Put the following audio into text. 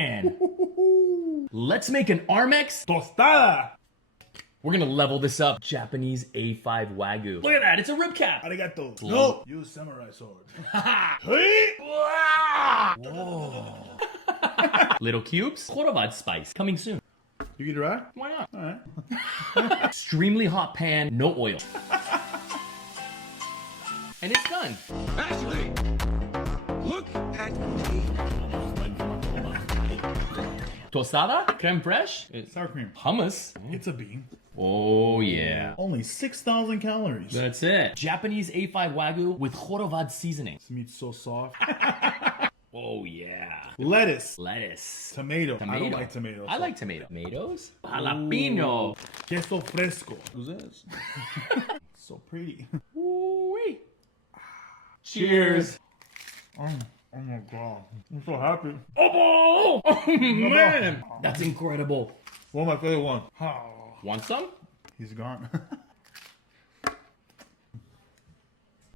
pan. Let's make an Arm-Mex. Tostada. We're gonna level this up. Japanese A5 wagyu. Look at that, it's a rib cap. Arigato. Slow. No. Use samurai sword. Hey. Whoa. Little cubes. Khorovats spice. Coming soon. You can try? Why not? All right. Extremely hot pan, no oil. And it's done. Ashley, look at me. Tostada, creme fraiche, Sour cream. hummus. It's a bean. Oh yeah. Only 6,000 calories. That's it. Japanese A5 wagyu with khorovats seasoning. This meat's so soft. Oh yeah. Lettuce. Lettuce. Tomato. I don't like tomatoes. I like tomato. Tomatoes? Jalapeno. Queso fresco. Who's this? So pretty. Ooh-wee. Cheers. Oh my god. I'm so happy. Oh man. That's incredible. One of my favorite one. Want some? He's gone.